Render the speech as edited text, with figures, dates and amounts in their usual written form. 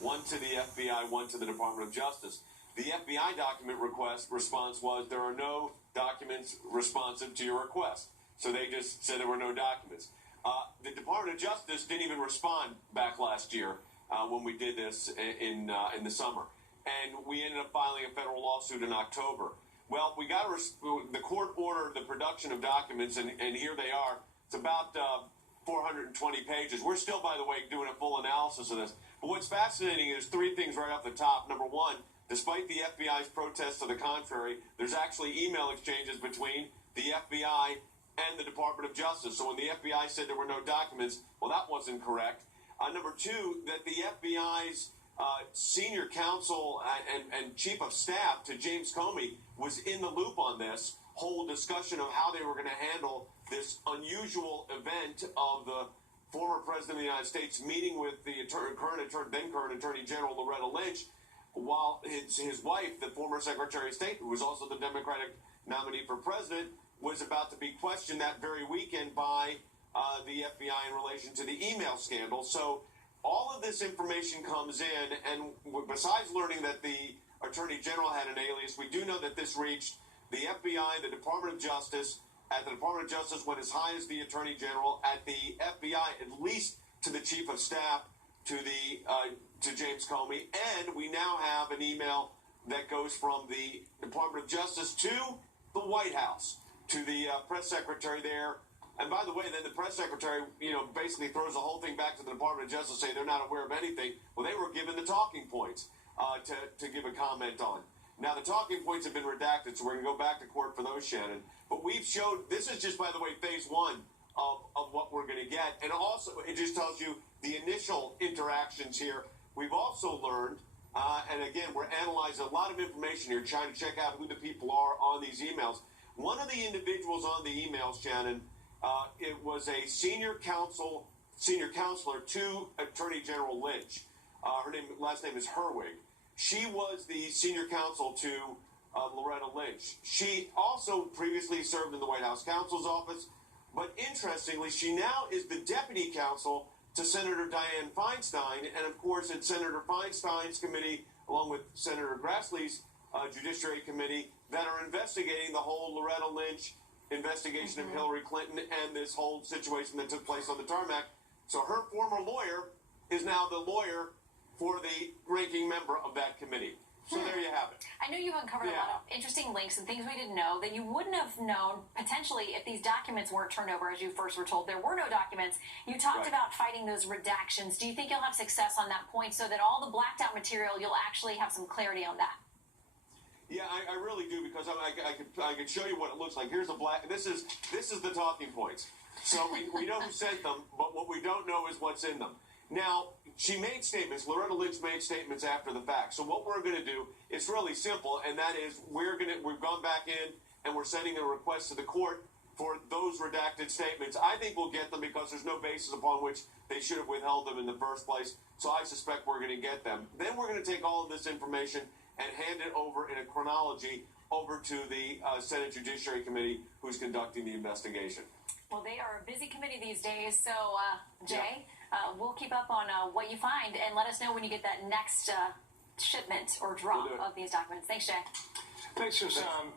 One to the FBI, one to the Department of Justice. The FBI document request response was there are no documents responsive to your request. So they just said there were no documents. The Department of Justice didn't even respond back last year when we did this in the summer. And we ended up filing a federal lawsuit in October. Well, we got the court ordered the production of documents, and here they are. It's about 420 pages. We're still, by the way, doing a full analysis of this. But what's fascinating is three things right off the top. Number one, despite the FBI's protests to the contrary, there's actually email exchanges between the FBI and the Department of Justice. So when the FBI said there were no documents, well, that wasn't correct. Number two, that the FBI's senior counsel and chief of staff to James Comey was in the loop on this whole discussion of how they were going to handle this unusual event of the former president of the United States meeting with the then-current Attorney General Loretta Lynch, while his wife, the former Secretary of State, who was also the Democratic nominee for president, was about to be questioned that very weekend by the FBI in relation to the email scandal. So all of this information comes in, and besides learning that the Attorney General had an alias, we do know that this reached the FBI, the Department of Justice. At the Department of Justice went as high as the Attorney General. At the FBI, at least to the Chief of Staff, to James Comey. And we now have an email that goes from the Department of Justice to the White House, to the press secretary there. And by the way, then the press secretary, basically throws the whole thing back to the Department of Justice, saying they're not aware of anything. Well, they were given the talking points to give a comment on. Now, the talking points have been redacted, so we're going to go back to court for those, Shannon. But we've showed, this is just, by the way, phase one of what we're going to get. And also, it just tells you the initial interactions here. We've also learned, and again, we're analyzing a lot of information here, trying to check out who the people are on these emails. One of the individuals on the emails, Shannon, it was a senior counselor to Attorney General Lynch. Her last name is Herwig. She was the senior counsel to Loretta Lynch. She also previously served in the White House counsel's office, but interestingly, she now is the deputy counsel to Senator Dianne Feinstein, and of course, it's Senator Feinstein's committee, along with Senator Grassley's Judiciary Committee, that are investigating the whole Loretta Lynch investigation of Hillary Clinton and this whole situation that took place on the tarmac. So her former lawyer is now the lawyer for the ranking member of that committee. So there you have it. I know you uncovered a lot of interesting links and things we didn't know that you wouldn't have known potentially if these documents weren't turned over, as you first were told. There were no documents. You talked about fighting those redactions. Do you think you'll have success on that point so that all the blacked out material, you'll actually have some clarity on that? Yeah, I really do, because I could show you what it looks like. Here's a black. This is the talking points. So we know who sent them, but what we don't know is what's in them. Now, she made statements. Loretta Lynch made statements after the fact. So what we're going to do is really simple, and that is we've gone back in and we're sending a request to the court for those redacted statements. I think we'll get them because there's no basis upon which they should have withheld them in the first place. So I suspect we're going to get them. Then we're going to take all of this information and hand it over in a chronology over to the Senate Judiciary Committee, who's conducting the investigation. Well, they are a busy committee these days. So, Jay, we'll keep up on what you find and let us know when you get that next shipment or drop of these documents. Thanks, Jay. Thanks for some...